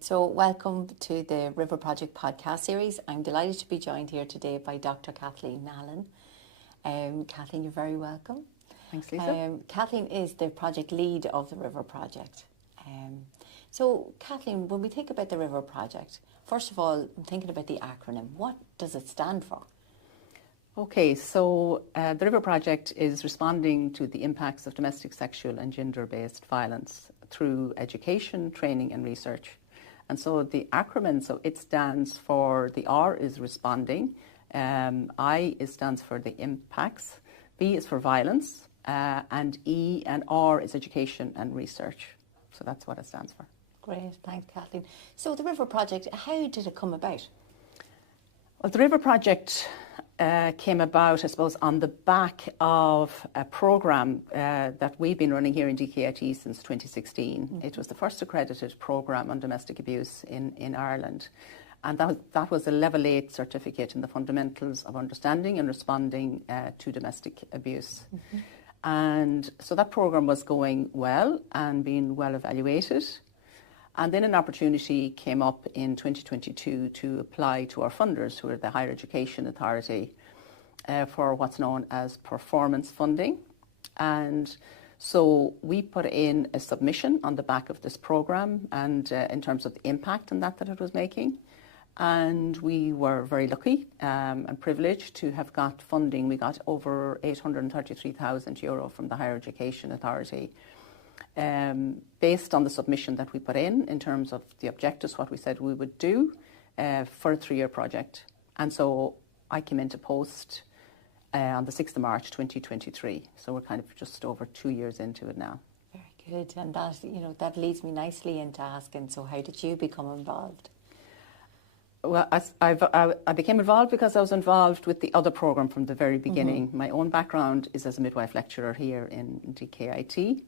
So welcome to the RiVeR Project podcast series. I'm delighted to be joined here today by Dr. Kathleen Nallen. Kathleen, you're very welcome. Thanks, Lisa. Kathleen is the project lead of the RiVeR Project. So Kathleen, when we think about the RiVeR Project, first of all, I'm thinking about the acronym. What does it stand for? Okay, so the RiVeR Project is responding to the impacts of domestic, sexual and gender-based violence through education, training and research. And so the acronym, so it stands for, the R is responding, I stands for the impacts, V is for violence, and E and R is education and research. So that's what it stands for. Great, thanks Kathleen. So the RiVeR Project, how did it come about? Well, the RiVeR Project came about, I suppose, on the back of a programme that we've been running here in DkIT since 2016. Mm-hmm. It was the first accredited programme on domestic abuse in Ireland. And that was a Level 8 certificate in the fundamentals of understanding and responding to domestic abuse. Mm-hmm. And so that programme was going well and being well evaluated. And then an opportunity came up in 2022 to apply to our funders, who are the Higher Education Authority, for what's known as performance funding. And so we put in a submission on the back of this programme and in terms of the impact on that it was making. And we were very lucky and privileged to have got funding. We got over €833,000 from the Higher Education Authority. Based on the submission that we put in terms of the objectives, what we said we would do for a 3-year project. And so I came into post on the 6th of March 2023. So we're kind of just over 2 years into it now. Very good. And that, that leads me nicely into asking, so how did you become involved? Well, I became involved because I was involved with the other programme from the very beginning. Mm-hmm. My own background is as a midwife lecturer here in DkIT.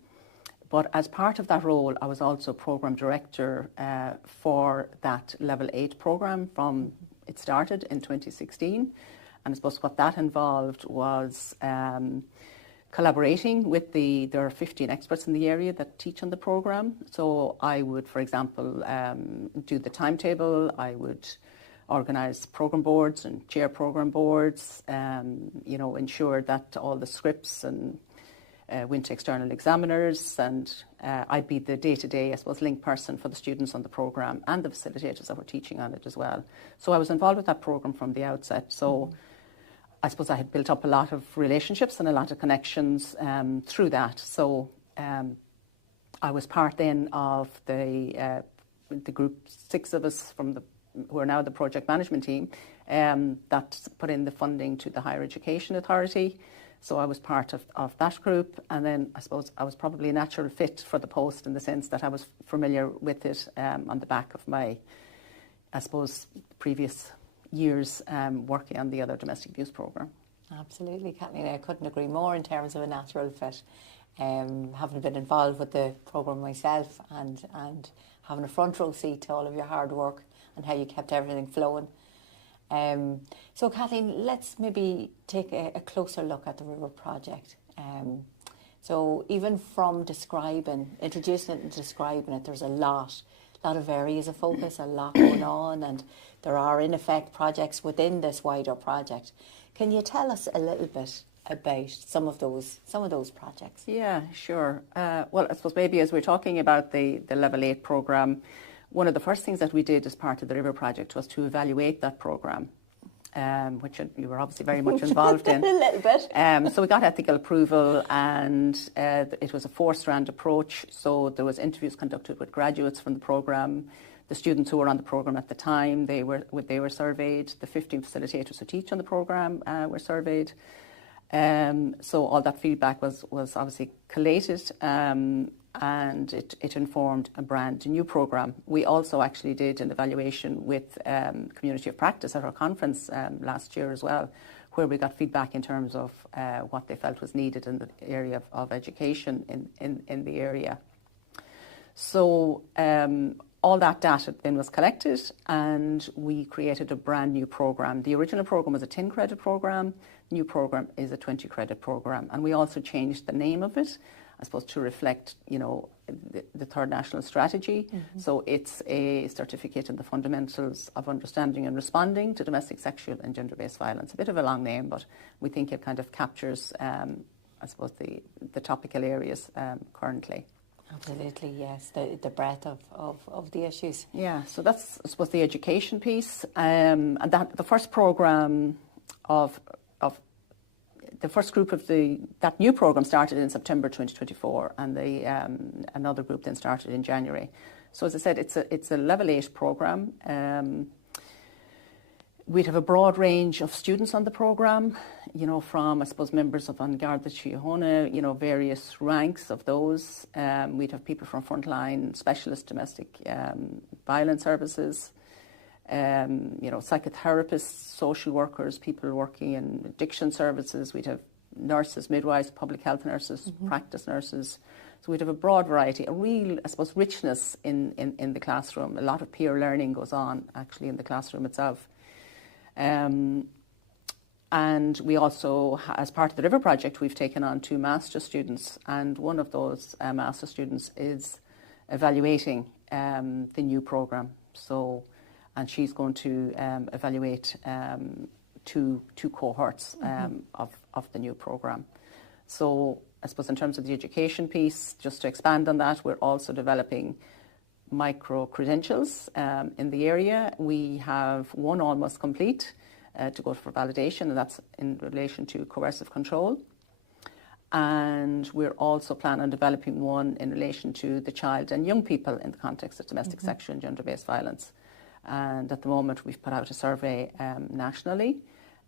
But as part of that role, I was also programme director for that Level 8 programme from it started in 2016. And I suppose what that involved was collaborating with there are 15 experts in the area that teach on the programme. So I would, for example, do the timetable. I would organise programme boards and chair programme boards, ensure that all the scripts and went to external examiners, and I'd be the day-to-day, I suppose, link person for the students on the programme and the facilitators that were teaching on it as well. So I was involved with that programme from the outset. So I suppose I had built up a lot of relationships and a lot of connections through that. So I was part then of the group, 6 of us who are now the project management team, that put in the funding to the Higher Education Authority. So I was part of that group, and then I suppose I was probably a natural fit for the post in the sense that I was familiar with it on the back of my, I suppose, previous years working on the other domestic abuse programme. Absolutely, Kathleen. I couldn't agree more in terms of a natural fit. Having been involved with the programme myself and having a front row seat to all of your hard work and how you kept everything flowing. So Kathleen, let's maybe take a closer look at the RiVeR Project. So even from introducing it and describing it, there's a lot of areas of focus, a lot going on, and there are in effect projects within this wider project. Can you tell us a little bit about some of those projects? Yeah, sure. Well, I suppose maybe as we're talking about the Level 8 programme, one of the first things that we did as part of the RiVeR Project was to evaluate that programme, which you were obviously very much involved in. A little bit. So we got ethical approval, and it was a 4-strand approach. So there was interviews conducted with graduates from the programme, the students who were on the programme at the time, they were surveyed. The 15 facilitators who teach on the programme were surveyed. So all that feedback was obviously collated. And it informed a brand new programme. We also actually did an evaluation with Community of Practice at our conference last year as well, where we got feedback in terms of what they felt was needed in the area of education in the area. So all that data then was collected, and we created a brand new programme. The original programme was a 10-credit programme. New programme is a 20-credit programme. And we also changed the name of it. I suppose, to reflect, the third national strategy. So it's a certificate in the fundamentals of understanding and responding to domestic, sexual and gender-based violence. A bit of a long name, but we think it kind of captures, I suppose, the topical areas currently. Absolutely, yes, the breadth of the issues. Yeah, so that's, I suppose, the education piece. And that the first programme of the first group of that new programme started in September 2024, and another group then started in January. So as I said, it's a level 8 programme. We'd have a broad range of students on the programme, from, I suppose, members of An Garda Síochána, various ranks of those. We'd have people from frontline specialist domestic violence services, psychotherapists, social workers, people working in addiction services. We'd have nurses, midwives, public health nurses, practice nurses. So we'd have a broad variety, a real, I suppose, richness in the classroom. A lot of peer learning goes on, actually, in the classroom itself. And we also, as part of the RiVeR project, we've taken on 2 master's students, and one of those master's students is evaluating the new programme. So, and she's going to evaluate two cohorts of the new programme. So I suppose in terms of the education piece, just to expand on that, we're also developing micro-credentials in the area. We have one almost complete to go for validation, and that's in relation to coercive control. And we're also planning on developing one in relation to the child and young people in the context of domestic, sexual and gender-based violence. And at the moment, we've put out a survey nationally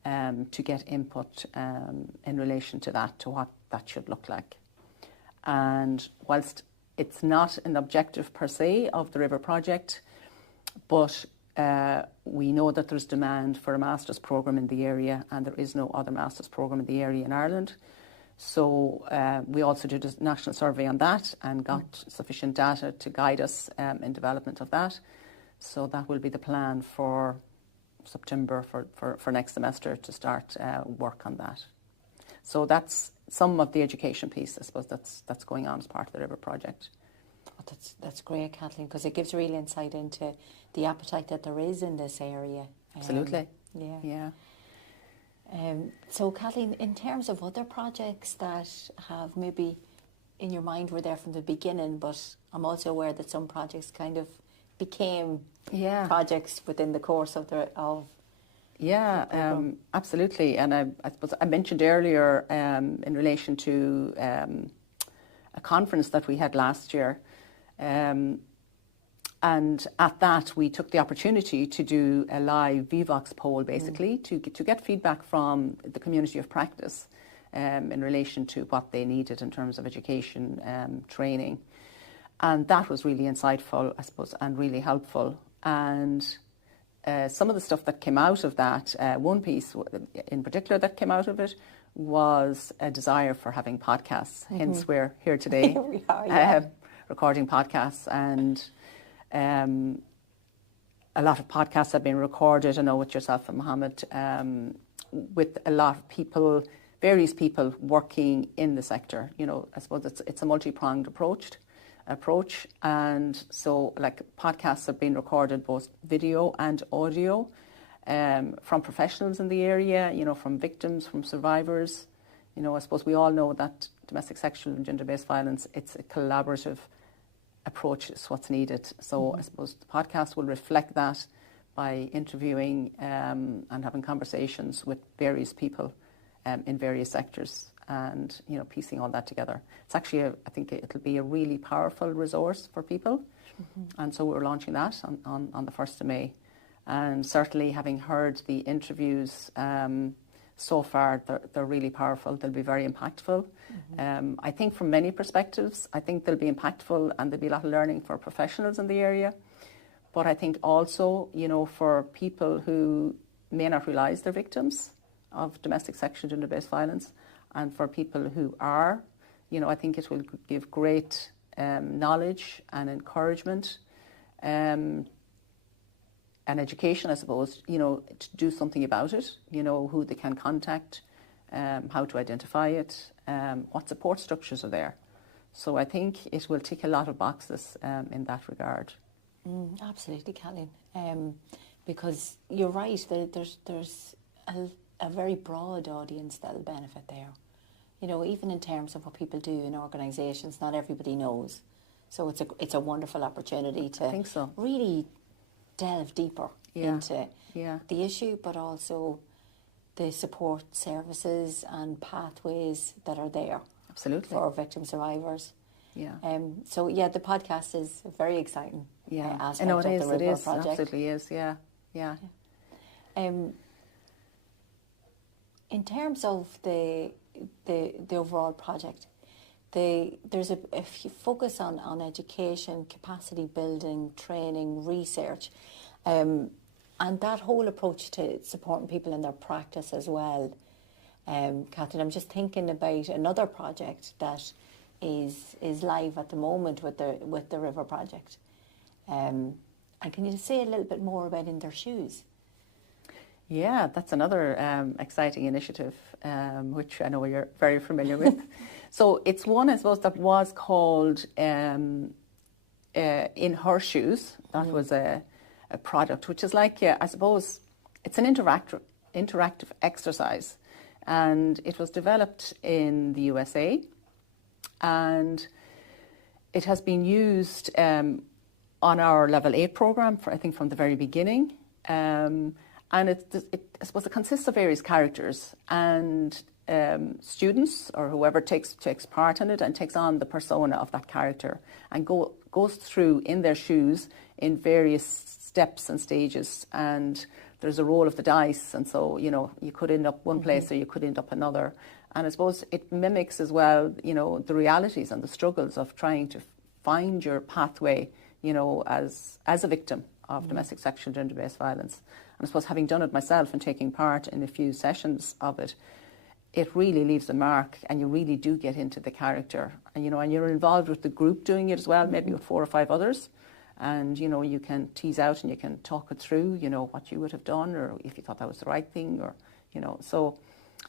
to get input in relation to that, to what that should look like. And whilst it's not an objective per se of the RiVeR project, but we know that there's demand for a master's programme in the area, and there is no other master's programme in the area in Ireland. So we also did a national survey on that and got sufficient data to guide us in development of that. So that will be the plan for September for next semester to start work on that. So that's some of the education piece, I suppose, that's going on as part of the RiVeR project. Oh, that's great, Kathleen, because it gives real insight into the appetite that there is in this area. Absolutely. Yeah. So, Kathleen, in terms of other projects that have maybe in your mind were there from the beginning, but I'm also aware that some projects kind of became projects within the course of the absolutely. And I suppose I mentioned earlier in relation to a conference that we had last year, and at that we took the opportunity to do a live VVox poll, basically to get feedback from the community of practice in relation to what they needed in terms of education training. And that was really insightful, I suppose, and really helpful. And some of the stuff that came out of that, one piece in particular that came out of it was a desire for having podcasts. Hence, we're here today we are, recording podcasts. And a lot of podcasts have been recorded, I know, with yourself and Mohammed, with a lot of people, various people working in the sector. I suppose it's a multi-pronged approach, and so like podcasts have been recorded both video and audio from professionals in the area, from victims, from survivors. I suppose we all know that domestic, sexual and gender-based violence, it's a collaborative approach is what's needed. So I suppose the podcast will reflect that by interviewing and having conversations with various people in various sectors, and piecing all that together. It's actually I think it'll be a really powerful resource for people, and so we're launching that on the 1st of May. And certainly, having heard the interviews so far, they're really powerful. They'll be very impactful. I think from many perspectives, I think they'll be impactful, and there'll be a lot of learning for professionals in the area. But I think also, for people who may not realise they're victims of domestic, sexual, gender-based violence, and for people who are, I think it will give great knowledge and encouragement and education, I suppose, to do something about it, who they can contact, how to identify it, what support structures are there. So I think it will tick a lot of boxes in that regard. Absolutely, Kathleen. Because you're right, there's a very broad audience that'll benefit there. You know, even in terms of what people do in organisations, not everybody knows. So it's a wonderful opportunity to I think so. really delve deeper into the issue, but also the support services and pathways that are there. Absolutely. For victim survivors. Yeah. So the podcast is a very exciting aspect it of the is. RiVeR It is. project. Absolutely is. Yeah. Yeah. In terms of the overall project, there's a focus on education, capacity building, training, research, and that whole approach to supporting people in their practice as well. Kathleen, I'm just thinking about another project that is live at the moment with the RiVeR project. And can you say a little bit more about In Their Shoes? Yeah, that's another exciting initiative, which I know you're very familiar with. So it's one, I suppose, that was called In Her Shoes. That was a product, which is like, I suppose, it's an interactive exercise. And it was developed in the USA. And it has been used on our Level 8 programme, I think, from the very beginning. And I suppose it consists of various characters, and students or whoever takes part in it and takes on the persona of that character and goes through in their shoes in various steps and stages. And there's a roll of the dice, and so, you know, you could end up one place or you could end up another. And I suppose it mimics as well, you know, the realities and the struggles of trying to find your pathway, you know, as a victim of domestic sexual gender-based violence. And I suppose, having done it myself and taking part in a few sessions of it, it really leaves a mark, and you really do get into the character. And, you know, and you're involved with the group doing it as well, maybe with 4 or 5 others. And, you know, you can tease out and you can talk it through, you know, what you would have done, or if you thought that was the right thing, or, you know, so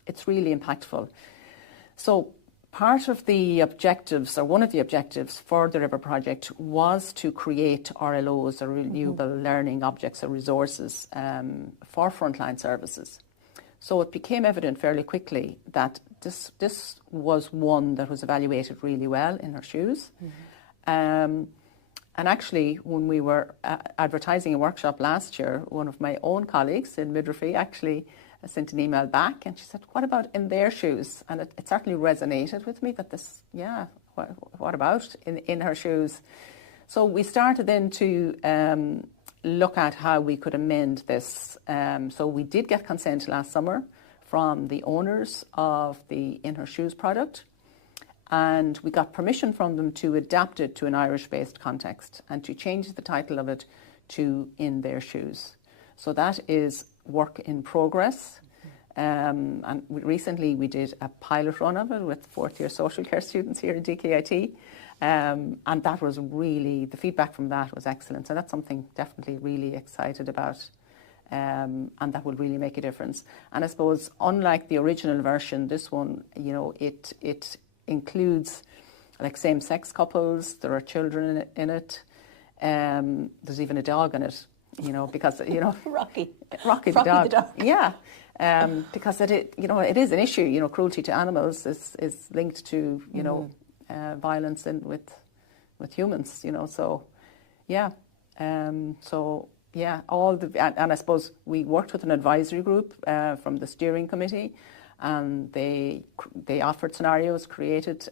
it's really impactful. So part of the objectives, or one of the objectives for the RiVeR project, was to create RLOs, or renewable learning objects or resources, for frontline services. So it became evident fairly quickly that this was one that was evaluated really well in Her Shoes. And actually, when we were advertising a workshop last year, one of my own colleagues in midwifery actually sent an email back, and she said, what about In Their Shoes? And it certainly resonated with me that this, what about in Her Shoes? So we started then to look at how we could amend this. So we did get consent last summer from the owners of the In Her Shoes product. And we got permission from them to adapt it to an Irish-based context and to change the title of it to In Their Shoes. So that is work in progress. And recently we did a pilot run of it with 4th-year social care students here at DkIT. And that was really, the feedback from that was excellent. So that's something definitely really excited about. And that will really make a difference. And I suppose, unlike the original version, this one, you know, it includes like same-sex couples. There are children in it. There's even a dog in it, you know, because, you know, Rocky the dog. Yeah, because it is an issue. You know, cruelty to animals is linked to, you know, violence with humans. You know, so all the, and I suppose we worked with an advisory group from the steering committee. And they offered scenarios, created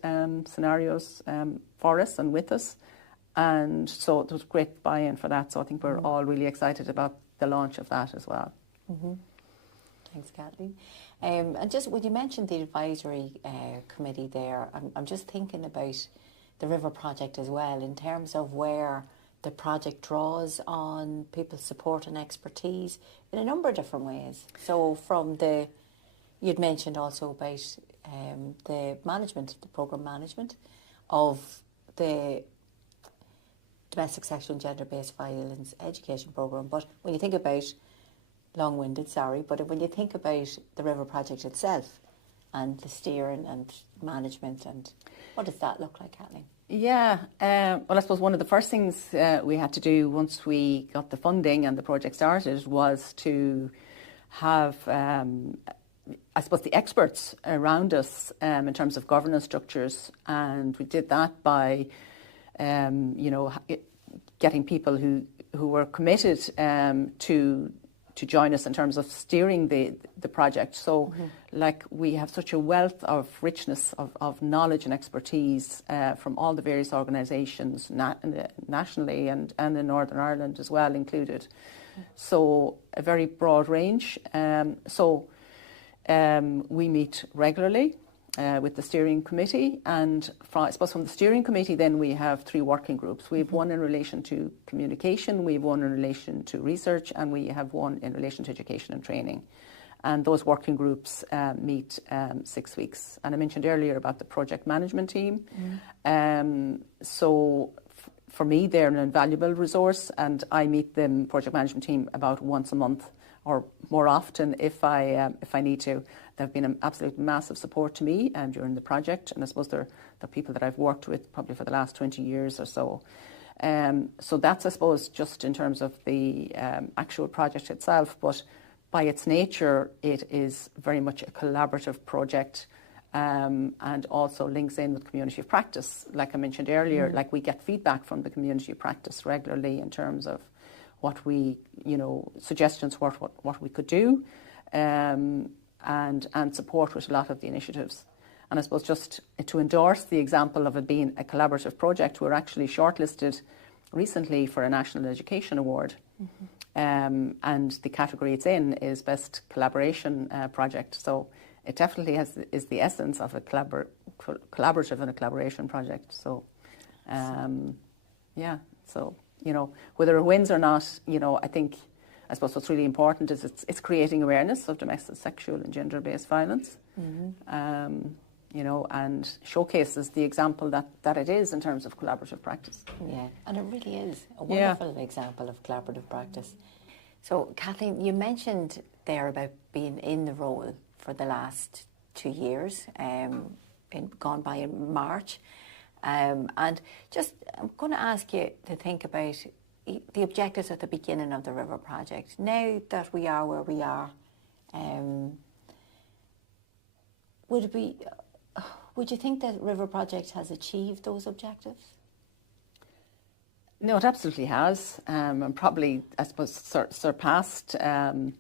scenarios for us and with us. And so it was great buy-in for that. So I think we're all really excited about the launch of that as well. Thanks, Kathleen. And just when you mentioned the advisory committee there, I'm just thinking about the RiVeR project as well, in terms of where the project draws on people's support and expertise in a number of different ways. So from you'd mentioned also about the management, the programme management of the domestic sexual and gender-based violence education programme. But when you think about, long-winded, sorry, but when you think about the RiVeR project itself, and the steering and management, and what does that look like, Kathleen? Yeah, well, I suppose one of the first things we had to do once we got the funding and the project started was to have, I suppose, the experts around us in terms of governance structures, and we did that by, getting people who were committed to join us in terms of steering the project. So, like, we have such a wealth of richness of knowledge and expertise from all the various organisations nationally and in Northern Ireland as well included. So, a very broad range. We meet regularly with the steering committee, and I suppose from the steering committee then we have 3 working groups. We have one in relation to communication, we have one in relation to research, and we have one in relation to education and training. And those working groups meet 6 weeks. And I mentioned earlier about the project management team. So for me, they're an invaluable resource, and I meet the project management team about once a month or more often if I need to. They've been an absolute massive support to me during the project, and I suppose they're people that I've worked with probably for the last 20 years or so. So that's, I suppose, just in terms of the actual project itself, but by its nature, it is very much a collaborative project, and also links in with community of practice. Like I mentioned earlier, like we get feedback from the community of practice regularly in terms of what we, suggestions for what we could do, and support with a lot of the initiatives. And I suppose just to endorse the example of it being a collaborative project, we're actually shortlisted recently for a National Education Award. And the category it's in is Best Collaboration Project. So it definitely is the essence of a collaborative and a collaboration project. So, so, whether it wins or not, I suppose what's really important is it's creating awareness of domestic, sexual and gender-based violence, and showcases the example that it is in terms of collaborative practice. Yeah, and it really is a wonderful example of collaborative practice. So, Kathleen, you mentioned there about being in the role for the last 2 years, gone by in March. And just, I'm going to ask you to think about the objectives at the beginning of the RiVeR project. Now that we are where we are, would you think that RiVeR project has achieved those objectives? No, it absolutely has, and probably, I suppose, surpassed them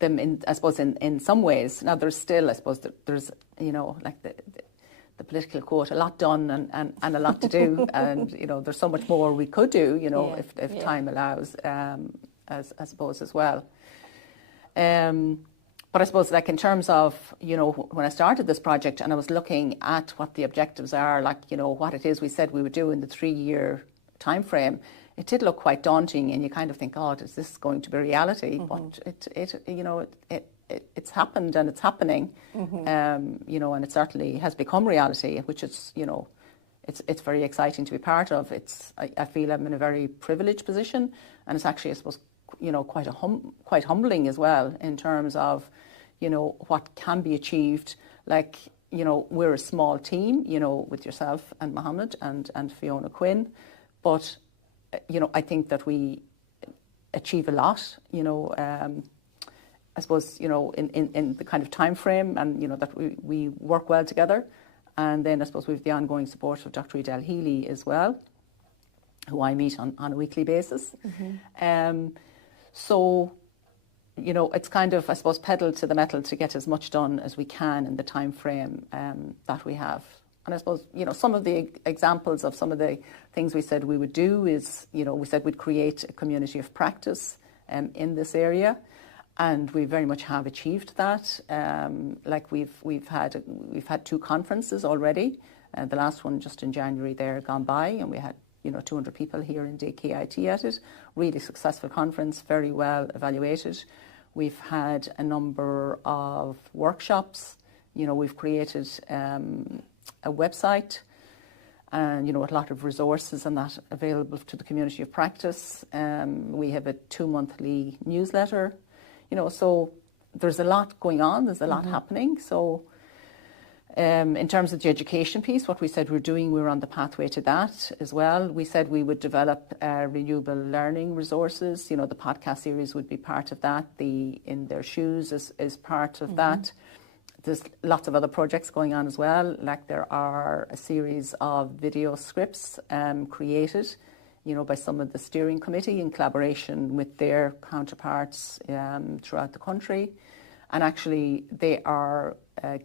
in some ways. Now, there's still, I suppose, there's like the political quote, a lot done and a lot to do, and there's so much more we could do, if time allows, I suppose as well. But I suppose, like, in terms of, when I started this project and I was looking at what the objectives are, like, what it is we said we would do in the 3-year time frame, it did look quite daunting, and you kind of think, oh, is this going to be reality? But it's happened and it's happening, and it certainly has become reality, which is, it's very exciting to be part of. I feel I'm in a very privileged position, and it's actually, I suppose, quite humbling as well in terms of, what can be achieved. Like, we're a small team, with yourself and Mohammed and Fiona Quinn, but, I think that we achieve a lot, I suppose, in the kind of time frame, and, that we work well together. And then I suppose we have the ongoing support of Dr. Edel Healy as well, who I meet on a weekly basis. So, it's kind of, I suppose, pedal to the metal to get as much done as we can in the time frame that we have. And I suppose, some of the examples of some of the things we said we would do is, we said we'd create a community of practice in this area. And we very much have achieved that. Like we've had 2 conferences already. The last one just in January there gone by, and we had 200 people here in DkIT at it. Really successful conference, very well evaluated. We've had a number of workshops. We've created a website, and a lot of resources and that available to the community of practice. We have a 2-monthly newsletter. So there's a lot going on, there's a lot happening. So, In terms of the education piece, what we said we're doing, we're on the pathway to that as well. We said we would develop renewable learning resources. You know, the podcast series would be part of that. The In Their Shoes is part of that. There's lots of other projects going on as well. Like there are a series of video scripts created, you know, by some of the steering committee in collaboration with their counterparts throughout the country. And actually, they are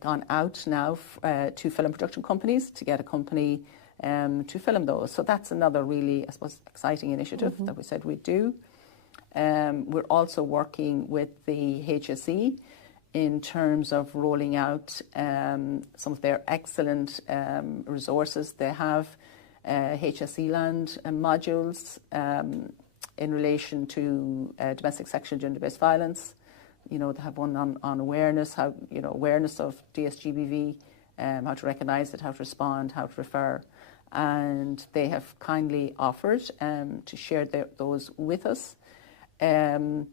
gone out now to film production companies to get a company to film those. So that's another really, I suppose, exciting initiative that we said we'd do. We're also working with the HSE in terms of rolling out some of their excellent resources. They have HSE land modules in relation to domestic sexual and gender-based violence. You know, they have one on awareness, how, you know, awareness of DSGBV, how to recognise it, how to respond, how to refer. And they have kindly offered to share those with us. And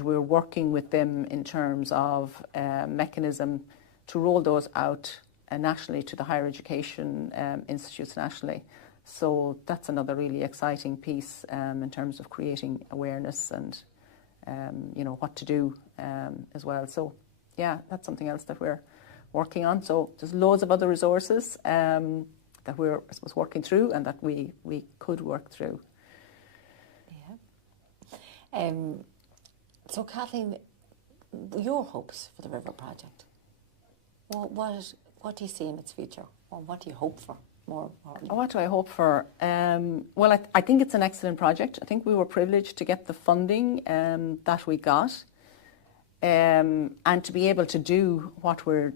we're working with them in terms of mechanism to roll those out nationally to the higher education institutes nationally. So that's another really exciting piece in terms of creating awareness and you know, what to do as well. So, yeah, that's something else that we're working on. So there's loads of other resources that we're, I suppose, working through and that we could work through. Yeah. So, Kathleen, your hopes for the RiVeR project, what do you see in its future? Or what do you hope for? More importantly? What do I hope for? Well, I think it's an excellent project. I think we were privileged to get the funding that we got and to be able to do what we're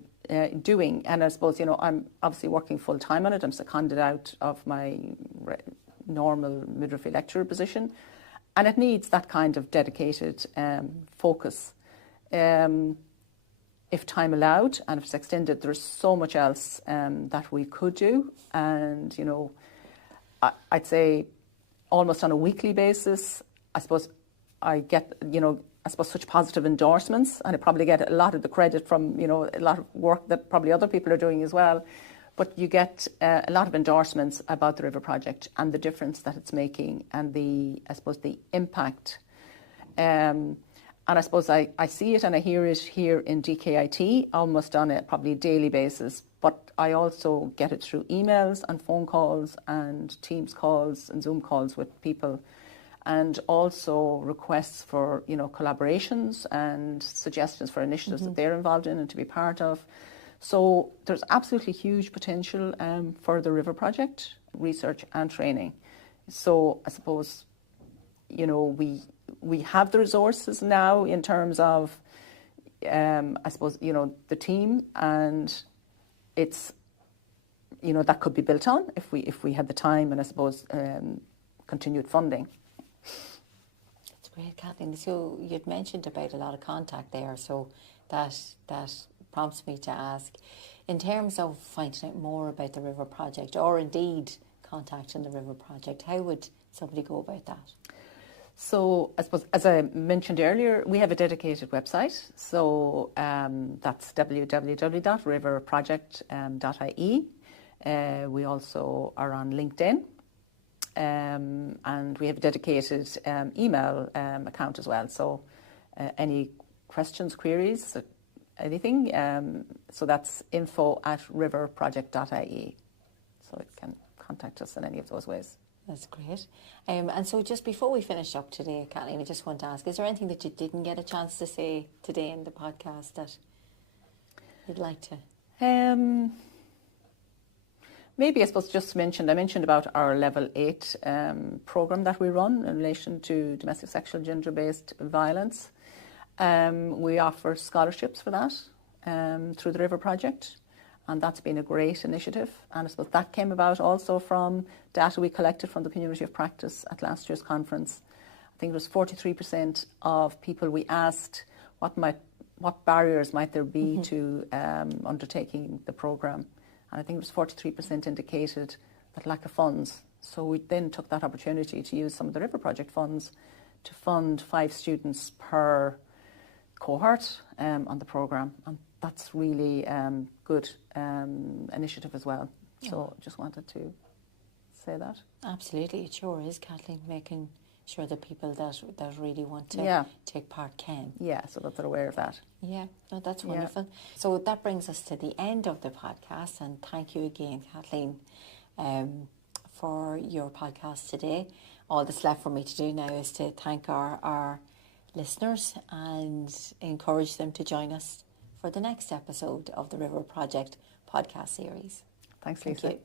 doing. And I suppose, you know, I'm obviously working full time on it. I'm seconded out of my normal midwifery lecturer position. And it needs that kind of dedicated focus. If time allowed and if it's extended, there's so much else that we could do. And, you know, I'd say almost on a weekly basis, I suppose I get, you know, I suppose such positive endorsements, and I probably get a lot of the credit from, you know, a lot of work that probably other people are doing as well. But you get a lot of endorsements about the RiVeR project and the difference that it's making and the, I suppose, the impact. And I suppose I see it and I hear it here in DkIT almost on a probably daily basis, but I also get it through emails and phone calls and Teams calls and Zoom calls with people, and also requests for, you know, collaborations and suggestions for initiatives that they're involved in and to be part of. So there's absolutely huge potential for the RiVeR project, research and training. So I suppose, you know, we have the resources now in terms of, I suppose, you know, the team, and it's, you know, that could be built on if we had the time and I suppose continued funding. That's great, Kathleen. So you'd mentioned about a lot of contact there, so that prompts me to ask, in terms of finding out more about the RiVeR project, or indeed contacting the RiVeR project, how would somebody go about that? So I suppose, as I mentioned earlier, we have a dedicated website. So that's www.riverproject.ie. We also are on LinkedIn. And we have a dedicated email account as well. So any questions, queries, anything, so that's info@riverproject.ie. So you can contact us in any of those ways. That's great. And so just before we finish up today, Kathleen, I just want to ask, is there anything that you didn't get a chance to say today in the podcast that you'd like to? Maybe I suppose just I mentioned about our Level 8 programme that we run in relation to domestic sexual gender-based violence. We offer scholarships for that through the RiVeR project, and that's been a great initiative. And I suppose that came about also from data we collected from the community of practice at last year's conference. I think it was 43% of people we asked what barriers might there be to undertaking the programme. And I think it was 43% indicated that lack of funds. So we then took that opportunity to use some of the RiVeR project funds to fund 5 students per cohort on the programme. And that's really good initiative as well. So just wanted to say that. Absolutely, it sure is, Kathleen, making sure that people that really want to take part can. Yeah, so that they're aware of that. Yeah, no, that's wonderful. So that brings us to the end of the podcast, and thank you again, Kathleen, for your podcast today. All that's left for me to do now is to thank our listeners and encourage them to join us for the next episode of the RiVeR Project podcast series. Thanks, Lisa. Thank you.